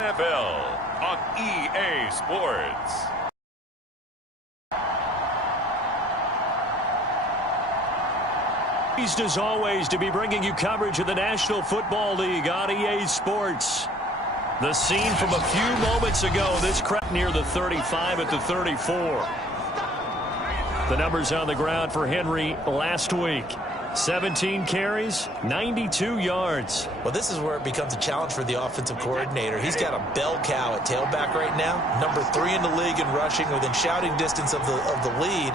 NFL on EA Sports. Pleased as always to be bringing you coverage of the National Football League on EA Sports. The scene from a few moments ago, this crowd near the 35 at the 34. The numbers on the ground for Henry last week. 17 carries, 92 yards. Well, this is where it becomes a challenge for the offensive coordinator. He's got a bell cow at tailback right now. Number 3 in the league in rushing, within shouting distance of the lead.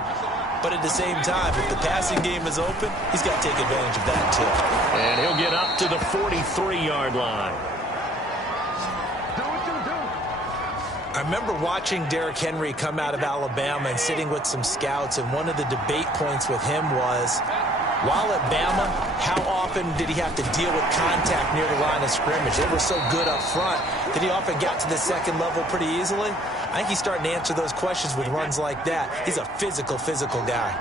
But at the same time, if the passing game is open, he's got to take advantage of that too. And he'll get up to the 43-yard line. I remember watching Derrick Henry come out of Alabama and sitting with some scouts, and one of the debate points with him was, while at Bama, how often did he have to deal with contact near the line of scrimmage? They were so good up front that he often got to the second level pretty easily. I think he's starting to answer those questions with runs like that. He's a physical guy.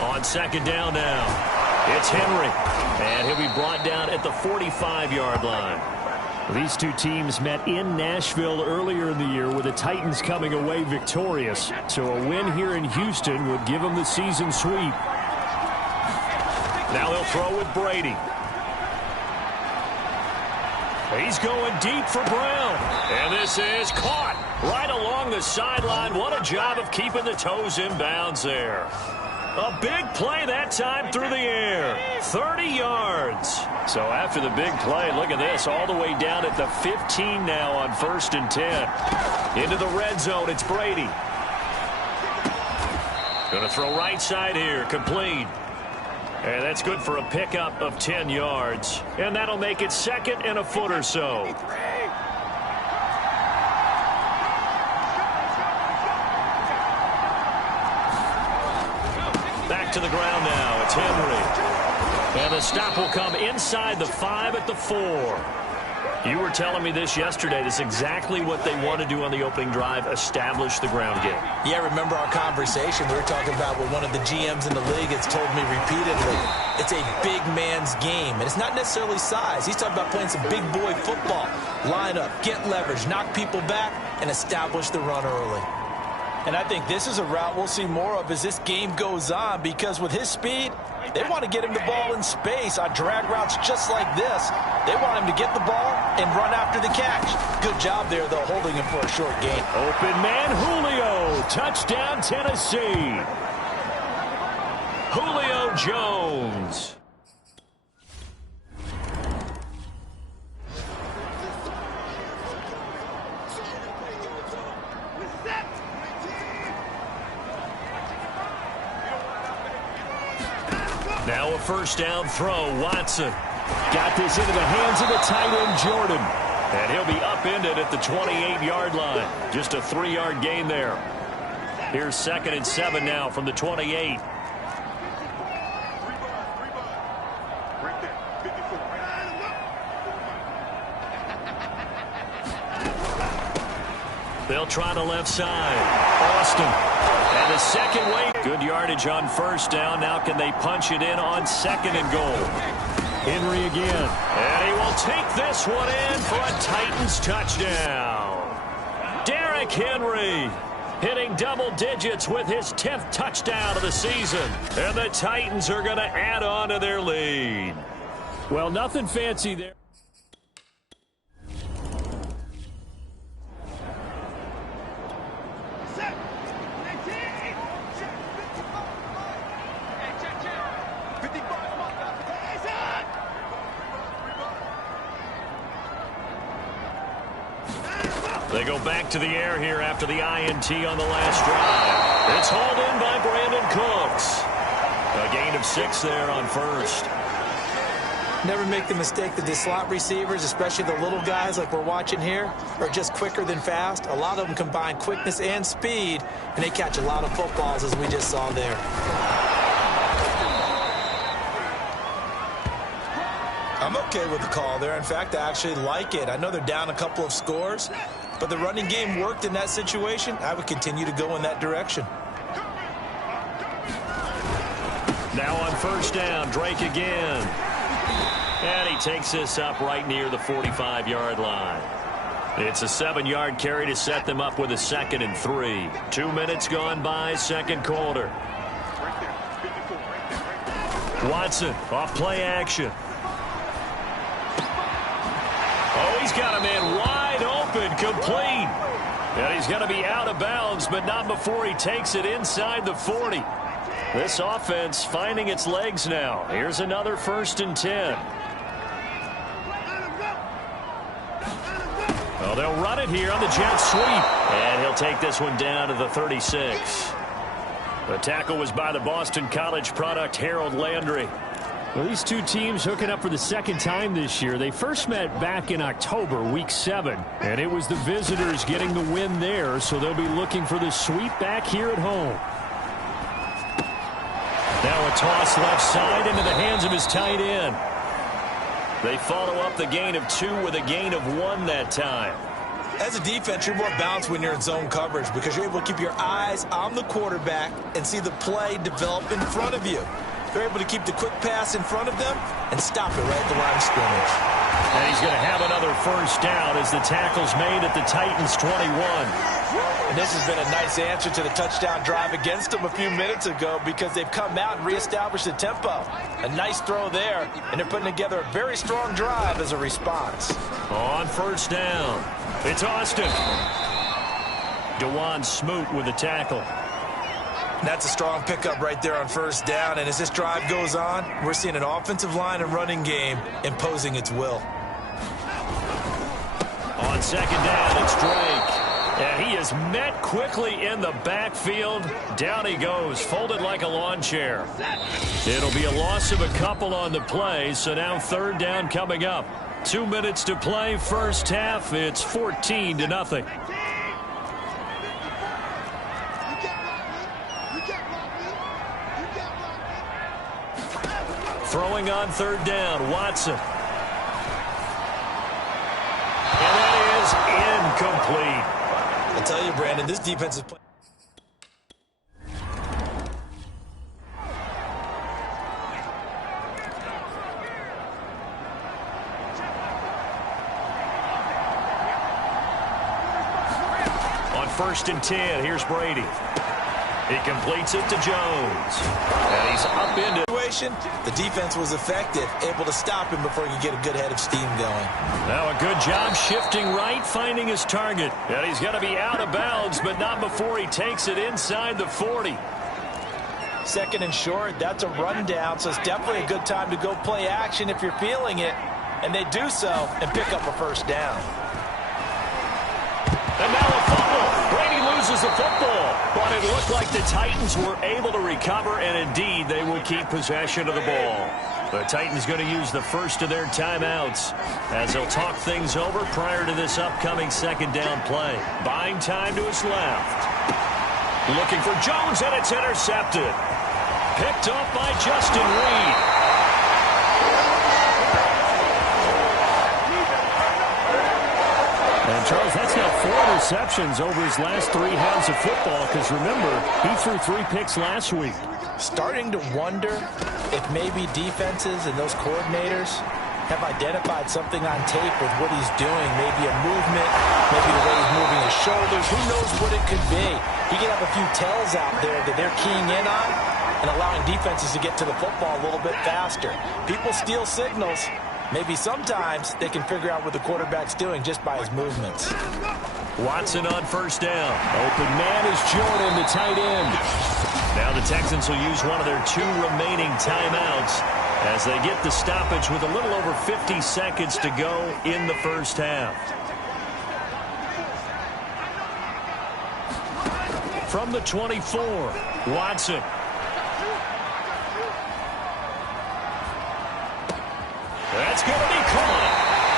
On second down now, it's Henry. And he'll be brought down at the 45-yard line. These two teams met in Nashville earlier in the year, with the Titans coming away victorious. So a win here in Houston would give them the season sweep. Now they'll throw with Brady. He's going deep for Brown. And this is caught right along the sideline. What a job of keeping the toes in bounds there. A big play that time through the air. 30 yards. So after the big play, look at this, all the way down at the 15 now on 1st and 10. Into the red zone, it's Brady. Going to throw right side here, complete. And that's good for a pickup of 10 yards. And that'll make it 2nd and a foot or so. Back to the ground now. It's Henry. And the stop will come inside the 5 at the 4. You were telling me this yesterday. This is exactly what they want to do on the opening drive, establish the ground game. Yeah, remember our conversation. We were talking about what one of the GMs in the league has told me repeatedly. It's a big man's game, and it's not necessarily size. He's talking about playing some big boy football. Line up, get leverage, knock people back, and establish the run early. And I think this is a route we'll see more of as this game goes on, because with his speed, they want to get him the ball in space on drag routes just like this. They want him to get the ball and run after the catch. Good job there, though, holding him for a short gain. Open man Julio. Touchdown, Tennessee. Julio Jones. Now a first down throw. Watson got this into the hands of the tight end, Jordan. And he'll be upended at the 28-yard line. Just a 3-yard gain there. Here's 2nd and 7 now from the 28. They'll try the left side. Austin. And the second wave. Good yardage on first down. Now can they punch it in on 2nd and goal? Henry again. And he will take this one in for a Titans touchdown. Derrick Henry hitting double digits with his 10th touchdown of the season. And the Titans are going to add on to their lead. Well, nothing fancy there. They go back to the air here after the INT on the last drive. It's hauled in by Brandon Cooks. A gain of 6 there on first. Never make the mistake that the slot receivers, especially the little guys like we're watching here, are just quicker than fast. A lot of them combine quickness and speed, and they catch a lot of footballs, as we just saw there. I'm okay with the call there. In fact, I actually like it. I know they're down a couple of scores, but the running game worked in that situation. I would continue to go in that direction. Now on first down, Drake again. And he takes this up right near the 45-yard line. It's a 7-yard carry to set them up with a 2nd and 3. 2 minutes gone by, second quarter. Watson off play action. Oh, he's got a man wide open, complete. And he's going to be out of bounds, but not before he takes it inside the 40. This offense finding its legs now. Here's another 1st and 10. Well, they'll run it here on the jet sweep. And he'll take this one down to the 36. The tackle was by the Boston College product, Harold Landry. Well, these two teams hooking up for the second time this year. They first met back in October, week 7. And it was the visitors getting the win there, so they'll be looking for the sweep back here at home. Now a toss left side into the hands of his tight end. They follow up the gain of 2 with a gain of 1 that time. As a defense, you're more balanced when you're in zone coverage because you're able to keep your eyes on the quarterback and see the play develop in front of you. They're able to keep the quick pass in front of them and stop it right at the line of scrimmage. And he's going to have another 1st down as the tackle's made at the Titans' 21. And this has been a nice answer to the touchdown drive against them a few minutes ago because they've come out and reestablished the tempo. A nice throw there, and they're putting together a very strong drive as a response. On 1st down, it's Austin. DeJuan Smoot with the tackle. That's a strong pickup right there on 1st down, and as this drive goes on, we're seeing an offensive line and running game imposing its will. On 2nd down, it's Drake. And he is met quickly in the backfield. Down he goes, folded like a lawn chair. It'll be a loss of a couple on the play, so now 3rd down coming up. 2 minutes to play, first half. It's 14-0. Throwing on 3rd down, Watson. And that is incomplete. I tell you, Brandon, this defense is playing. On 1st and 10, here's Brady. He completes it to Jones. And he's up into situation. The defense was effective, able to stop him before he could get a good head of steam going. Now a good job shifting right, finding his target. And he's going to be out of bounds, but not before he takes it inside the 40. 2nd and short, that's a rundown, so it's definitely a good time to go play action if you're feeling it. And they do so and pick up a 1st down. And now a fumble. Brady loses the football. But it looked like the Titans were able to recover, and indeed they will keep possession of the ball. The Titans going to use the first of their timeouts as they'll talk things over prior to this upcoming 2nd down play. Buying time to his left. Looking for Jones, and it's intercepted. Picked off by Justin Reed. And, Charles, that's now 4 interceptions over his last 3 halves of football because, remember, he threw 3 picks last week. Starting to wonder if maybe defenses and those coordinators have identified something on tape with what he's doing. Maybe a movement, maybe the way he's moving his shoulders. Who knows what it could be? He could have a few tells out there that they're keying in on and allowing defenses to get to the football a little bit faster. People steal signals. Maybe sometimes they can figure out what the quarterback's doing just by his movements. Watson on 1st down. Open man is Jordan, the tight end. Now the Texans will use one of their 2 remaining timeouts as they get the stoppage with a little over 50 seconds to go in the first half. From the 24, Watson. That's going to be caught.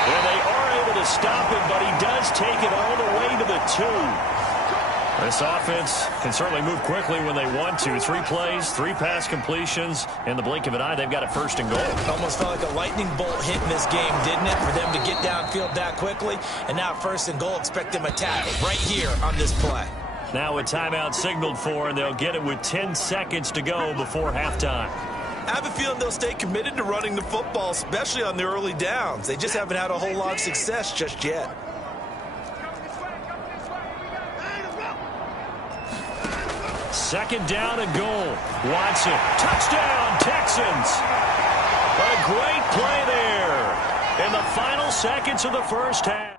And they are able to stop him, but he does take it all the way to the 2. This offense can certainly move quickly when they want to. 3 plays, 3 pass completions. In the blink of an eye, they've got it 1st and goal. Almost felt like a lightning bolt hit in this game, didn't it? For them to get downfield that quickly. And now 1st and goal, expect them to tackle right here on this play. Now a timeout signaled for, and they'll get it with 10 seconds to go before halftime. I have a feeling they'll stay committed to running the football, especially on the early downs. They just haven't had a whole lot of success just yet. Second down and goal. Watson. Touchdown, Texans. A great play there in the final seconds of the first half.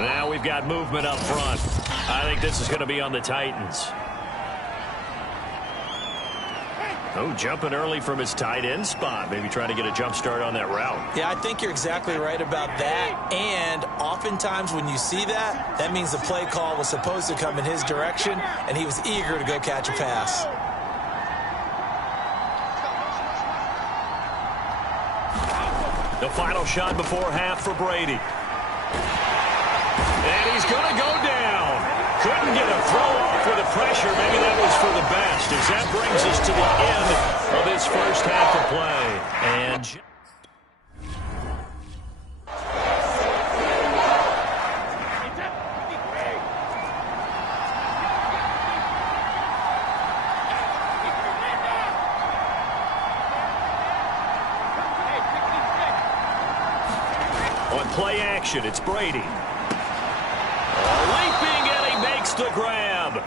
Now we've got movement up front. I think this is going to be on the Titans. Oh, jumping early from his tight end spot. Maybe trying to get a jump start on that route. Yeah, I think you're exactly right about that. And oftentimes when you see that, that means the play call was supposed to come in his direction, and he was eager to go catch a pass. The final shot before half for Brady. And he's going to go down. Couldn't get a throw off with the pressure. Maybe that was for the best, as that brings us to the end of this first half of play. And on play action, it's Brady. Leaping, and he makes the grab.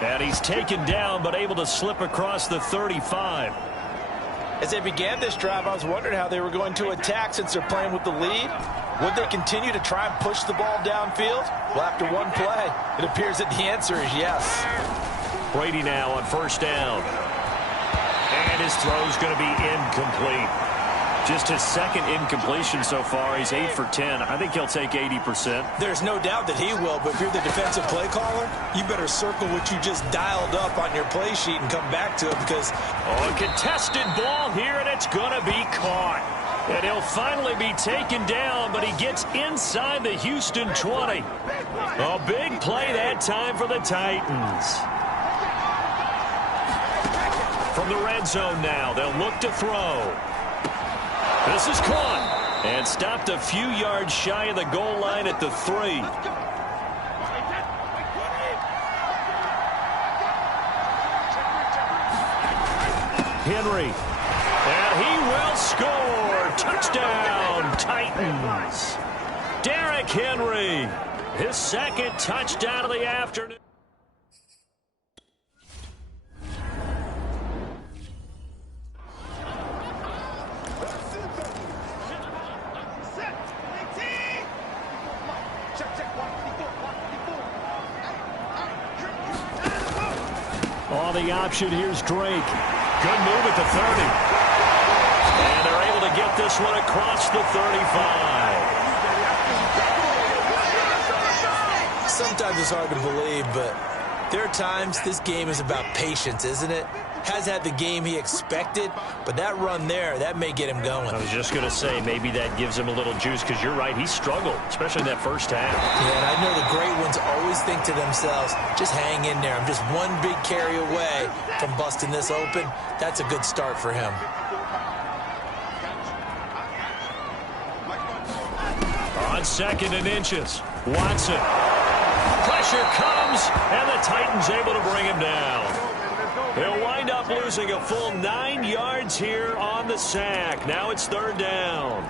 And he's taken down, but able to slip across the 35. As they began this drive, I was wondering how they were going to attack since they're playing with the lead. Would they continue to try and push the ball downfield? Well, after one play, it appears that the answer is yes. Brady now on first down. And his throw's going to be incomplete. Just his second incompletion so far. He's 8 for 10. I think he'll take 80%. There's no doubt that he will, but if you're the defensive play caller, you better circle what you just dialed up on your play sheet and come back to it because... Oh, a contested ball here, and it's going to be caught. And he'll finally be taken down, but he gets inside the Houston 20. A big play that time for the Titans. From the red zone now, they'll look to throw. This is caught and stopped a few yards shy of the goal line at the 3. Henry, and he will score. Touchdown, Titans. Derrick Henry, his second touchdown of the afternoon. The option, here's Drake. Good move at the 30. And they're able to get this one across the 35. Sometimes it's hard to believe, but there are times this game is about patience, isn't it? Has had the game he expected, but that run there, that may get him going. I was just going to say, maybe that gives him a little juice, because you're right, he struggled, especially in that first half. Yeah, and I know the great ones always think to themselves, just hang in there. I'm just one big carry away from busting this open. That's a good start for him. On second and inches, Watson. Pressure comes, and the Titans able to bring him down. He'll wind up losing a full 9 yards here on the sack. Now it's third down.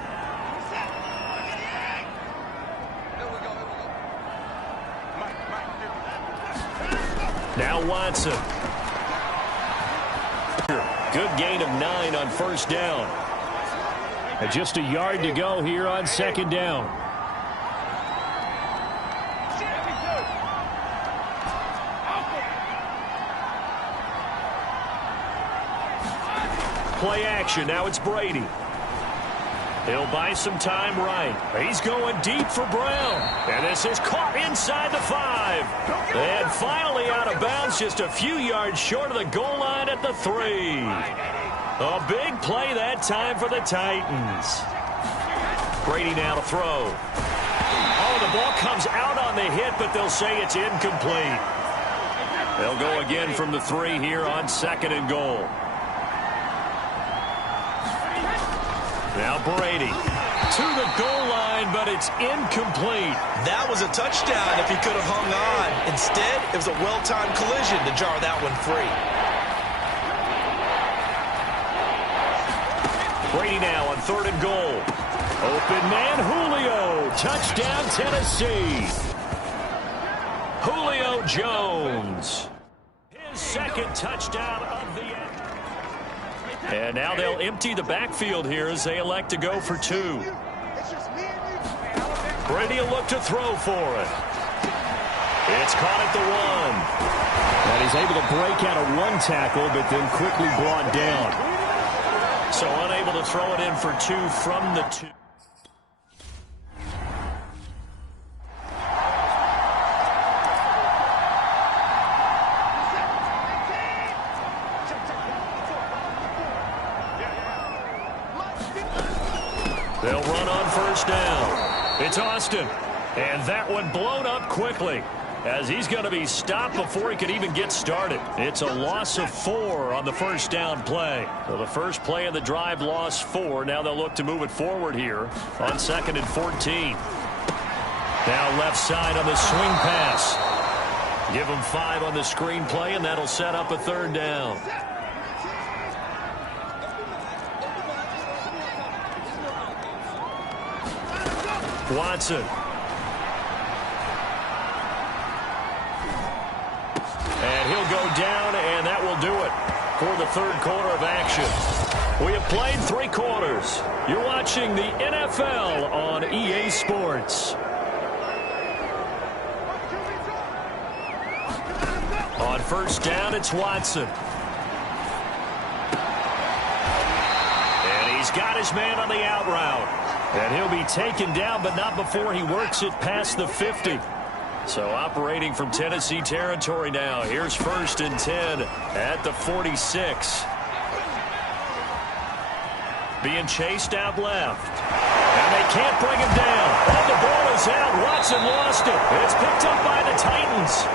Now Watson. Good gain of 9 on first down. And just a yard to go here on second down. Play action. Now it's Brady. He'll buy some time right. He's going deep for Brown. And this is caught inside the 5. And finally out of bounds, just a few yards short of the goal line at the 3. A big play that time for the Titans. Brady now to throw. Oh, the ball comes out on the hit, but they'll say it's incomplete. They'll go again from the 3 here on second and goal. Now Brady to the goal line, but it's incomplete. That was a touchdown if he could have hung on. Instead, it was a well-timed collision to jar that one free. Brady now on 3rd and goal. Open man, Julio. Touchdown, Tennessee. Julio Jones. His 2nd touchdown of the end. And now they'll empty the backfield here as they elect to go for 2. Brady will look to throw for it. It's caught at the 1. And he's able to break out of 1 tackle, but then quickly brought down. So unable to throw it in for 2 from the 2. They'll run on 1st down. It's Austin. And that one blown up quickly as he's going to be stopped before he could even get started. It's a loss of 4 on the 1st down play. So the first play of the drive lost 4. Now they'll look to move it forward here on 2nd and 14. Now left side on the swing pass. Give them 5 on the screen play, and that'll set up a 3rd down. Watson. And he'll go down, and that will do it for the 3rd quarter of action. We have played 3 quarters. You're watching the NFL on EA Sports. On 1st down, it's Watson. And he's got his man on the out route. And he'll be taken down, but not before he works it past the 50. So operating from Tennessee territory now. Here's 1st and 10 at the 46. Being chased out left. And they can't bring him down. Oh, the ball is out. Watson lost it. It's picked up by the Titans.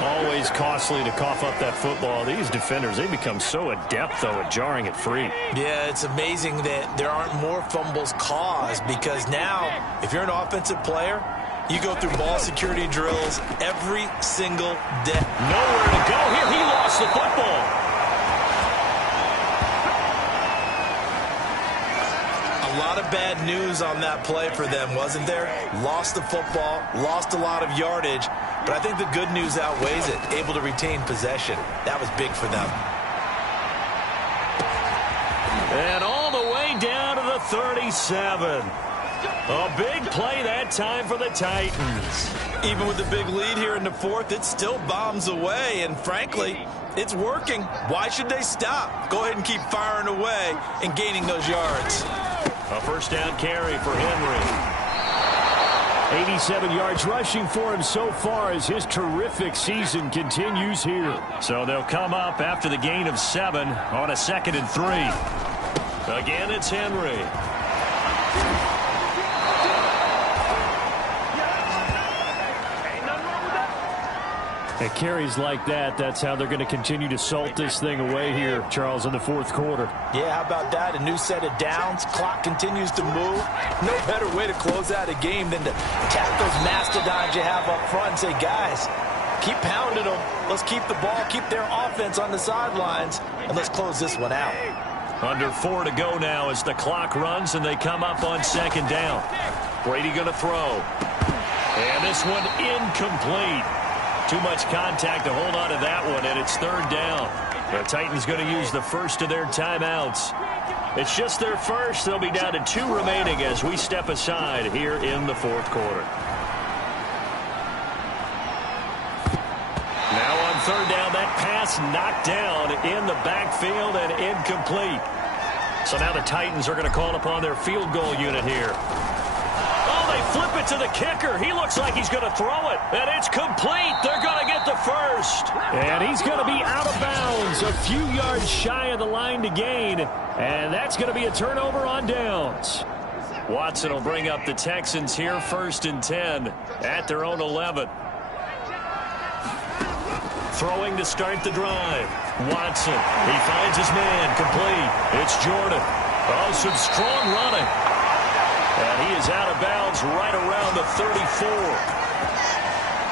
Always costly to cough up that football. These defenders, they become so adept, though, at jarring it free. Yeah, it's amazing that there aren't more fumbles caused, because now, if you're an offensive player, you go through ball security drills every single day. Nowhere to go here. He lost the football. A lot of bad news on that play for them, wasn't there? Lost the football, lost a lot of yardage, but I think the good news outweighs it. Able to retain possession. That was big for them. And all the way down to the 37. A big play that time for the Titans. Even with the big lead here in the 4th, it still bombs away, and frankly, it's working. Why should they stop? Go ahead and keep firing away and gaining those yards. A 1st down carry for Henry. 87 yards rushing for him so far as his terrific season continues here. So they'll come up after the gain of 7 on a 2nd and 3. Again, it's Henry. At carries like that, that's how they're going to continue to salt this thing away here, Charles, in the 4th quarter. Yeah, how about that? A new set of downs. Clock continues to move. No better way to close out a game than to tap those mastodons you have up front and say, guys, keep pounding them. Let's keep the ball, keep their offense on the sidelines, and let's close this one out. Under 4 to go now as the clock runs and they come up on 2nd down. Brady going to throw. And this one incomplete. Too much contact to hold on to that one, and it's 3rd down. The Titans going to use the first of their timeouts. It's just their first. They'll be down to 2 remaining as we step aside here in the 4th quarter. Now on 3rd down, that pass knocked down in the backfield and incomplete. So now the Titans are going to call upon their field goal unit here. They flip it to the kicker. He looks like he's going to throw it. And it's complete. They're going to get the first. And he's going to be out of bounds. A few yards shy of the line to gain. And that's going to be a turnover on downs. Watson will bring up the Texans here 1st and 10 at their own 11. Throwing to start the drive. Watson. He finds his man. Complete. It's Jordan. Oh, some strong running. And he is out of bounds right around the 34.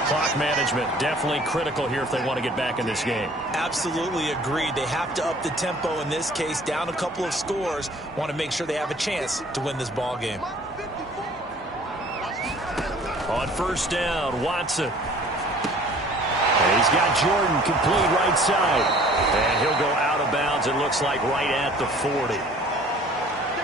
Clock management definitely critical here if they want to get back in this game. Absolutely agreed. They have to up the tempo in this case, down a couple of scores. Want to make sure they have a chance to win this ball game. On first down, Watson. And he's got Jordan complete right side. And he'll go out of bounds, it looks like, right at the 40.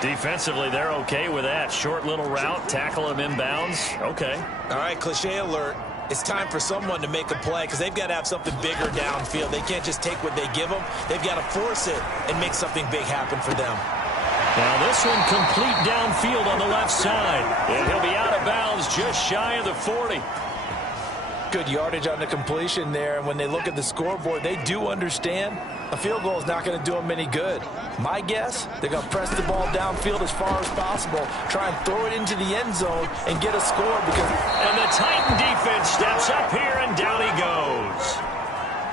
Defensively, they're okay with that. Short little route, tackle him inbounds. Okay. All right, cliche alert. It's time for someone to make a play because they've got to have something bigger downfield. They can't just take what they give them. They've got to force it and make something big happen for them. Now this one complete downfield on the left side. And he'll be out of bounds just shy of the 40. Good yardage on the completion there. And when they look at the scoreboard, they do understand a field goal is not going to do them any good. My guess, they're going to press the ball downfield as far as possible, try and throw it into the end zone and get a score. And the Titan defense steps up here, and down he goes.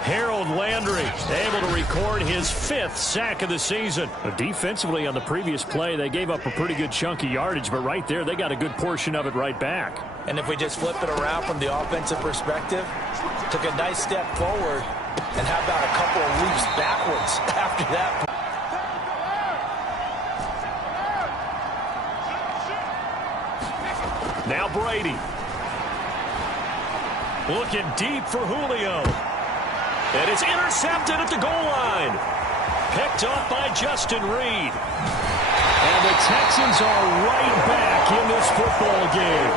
Harold Landry able to record his 5th sack of the season. Defensively on the previous play, they gave up a pretty good chunk of yardage, but right there, they got a good portion of it right back. And if we just flip it around from the offensive perspective, took a nice step forward, and how about a couple of leaps backwards after that? Now Brady. Looking deep for Julio. And it's intercepted at the goal line. Picked off by Justin Reed. And the Texans are right back in this football game.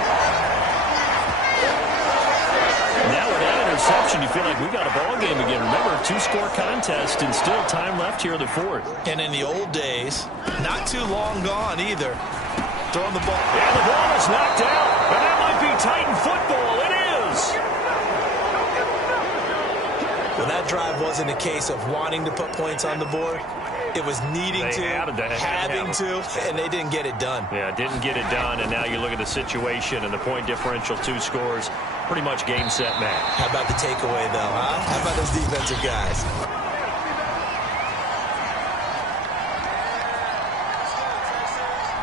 Now with that interception, you feel like we got a ball game again. Remember, 2-score contest and still time left here in the 4th. And in the old days, not too long gone either. Throwing the ball. And the ball is knocked out. And that might be Titan football. It is. Well, that drive wasn't a case of wanting to put points on the board. It was needing to, having to, and they didn't get it done. Yeah, didn't get it done, and now you look at the situation and the point differential, 2 scores, pretty much game, set, match. How about the takeaway, though, huh? How about those defensive guys?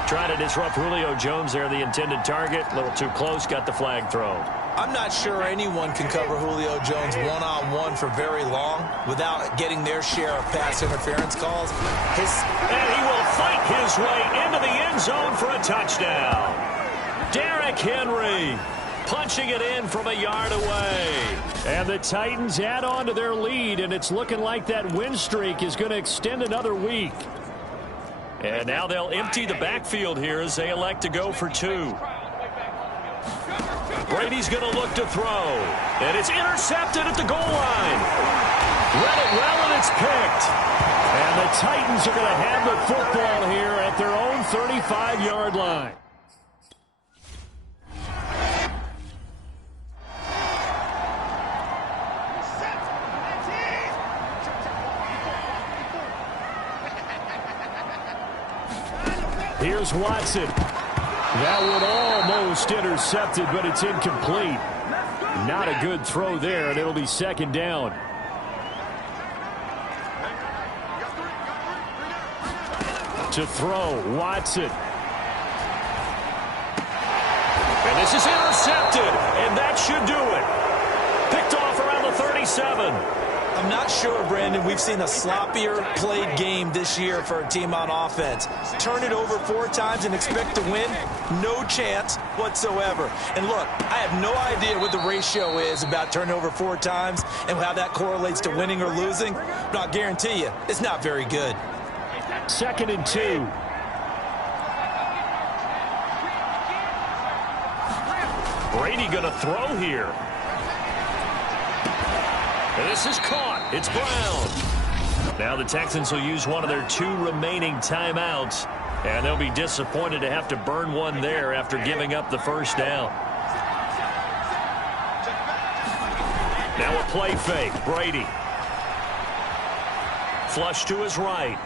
Trying to disrupt Julio Jones there, the intended target. A little too close, got the flag thrown. I'm not sure anyone can cover Julio Jones one-on-one for very long without getting their share of pass interference calls. And he will fight his way into the end zone for a touchdown. Derrick Henry punching it in from a yard away. And the Titans add on to their lead, and it's looking like that win streak is going to extend another week. And now they'll empty the backfield here as they elect to go for 2. Brady's going to look to throw. And it's intercepted at the goal line. Read it well, and it's picked. And the Titans are going to have the football here at their own 35-yard line. Here's Watson. That one almost intercepted, but it's incomplete. Not a good throw there, and it'll be 2nd down. To throw, Watson. And this is intercepted, and that should do it. Picked off around the 37. I'm not sure, Brandon, we've seen a sloppier played game this year for a team on offense. Turn it over 4 times and expect to win? No chance whatsoever. And look, I have no idea what the ratio is about turning over 4 times and how that correlates to winning or losing. But I'll guarantee you, it's not very good. 2nd and 2. Brady going to throw here. And this is caught. It's Brown. Now the Texans will use one of their 2 remaining timeouts, and they'll be disappointed to have to burn one there after giving up the first down. Now a play fake. Brady. Flush to his right.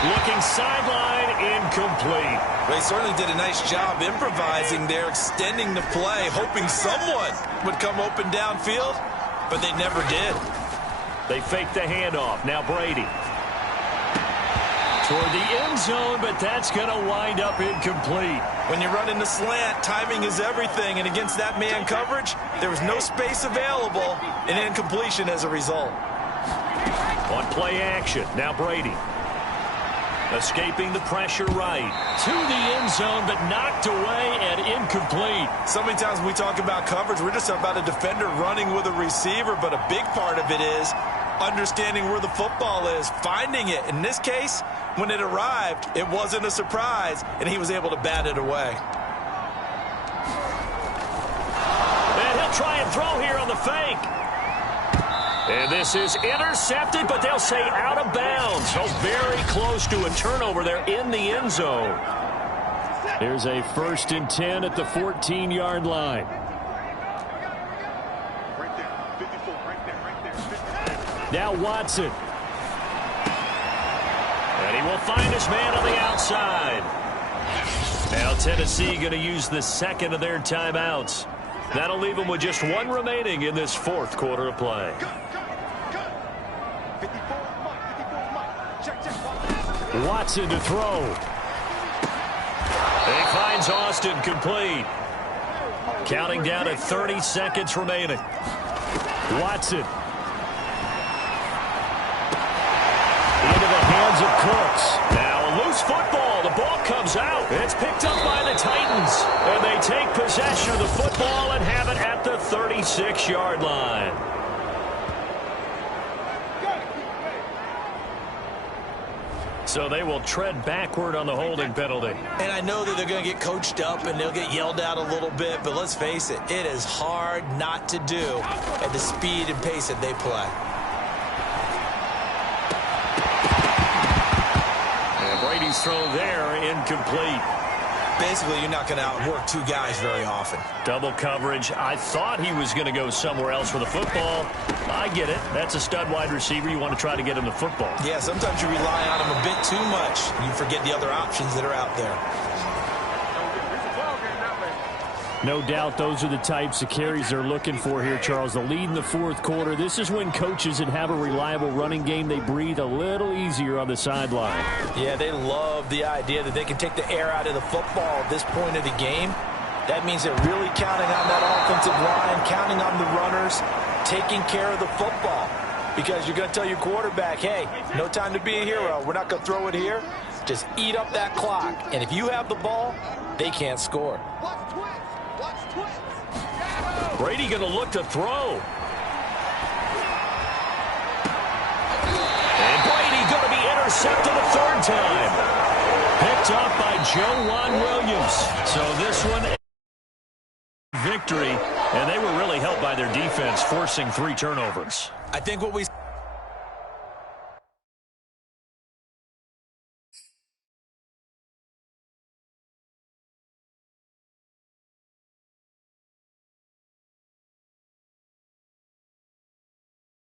Looking sideline, incomplete. They certainly did a nice job improvising there, extending the play, hoping someone would come open downfield, but they never did. They faked the handoff. Now Brady. toward the end zone, but that's going to wind up incomplete. When you run in the slant, timing is everything, and against that man coverage, there was no space available, and incompletion as a result. On play action, now Brady. Escaping the pressure right. To the end zone, but knocked away and incomplete. So many times when we talk about coverage, we're just about a defender running with a receiver, but a big part of it is understanding where the football is, finding it. In this case, when it arrived, it wasn't a surprise, and he was able to bat it away. And he'll try and throw here on the fake. And this is intercepted, but they'll say out of bounds. So very close to a turnover there in the end zone. There's a 1st and 10 at the 14-yard line. Now Watson. And he will find his man on the outside. Now Tennessee going to use the second of their timeouts. That'll leave them with just one remaining in this 4th quarter of play. Watson to throw. He finds Austin complete. Counting down to 30 seconds remaining. Watson. Into the hands of Cooks. Now a loose football. The ball comes out. It's picked up by the Titans. And they take possession of the football and have it at the 36-yard line. So they will tread backward on the holding penalty. And I know that they're going to get coached up and they'll get yelled at a little bit, but let's face it, it is hard not to do at the speed and pace that they play. And Brady's throw there, incomplete. Basically, you're not going to outwork two guys very often. Double coverage. I thought he was going to go somewhere else with the football. I get it. That's a stud wide receiver. You want to try to get him the football. Yeah, sometimes you rely on him a bit too much. You forget the other options that are out there. No doubt those are the types of carries they're looking for here, Charles. The lead in the 4th quarter. This is when coaches that have a reliable running game, they breathe a little easier on the sideline. Yeah, they love the idea that they can take the air out of the football at this point of the game. That means they're really counting on that offensive line, counting on the runners, taking care of the football. Because you're going to tell your quarterback, hey, no time to be a hero. We're not going to throw it here. Just eat up that clock. And if you have the ball, they can't score. Brady going to look to throw. And Brady going to be intercepted a 3rd time. Picked up by Juan Williams. So this one, victory. And they were really helped by their defense, forcing 3 turnovers. I think what we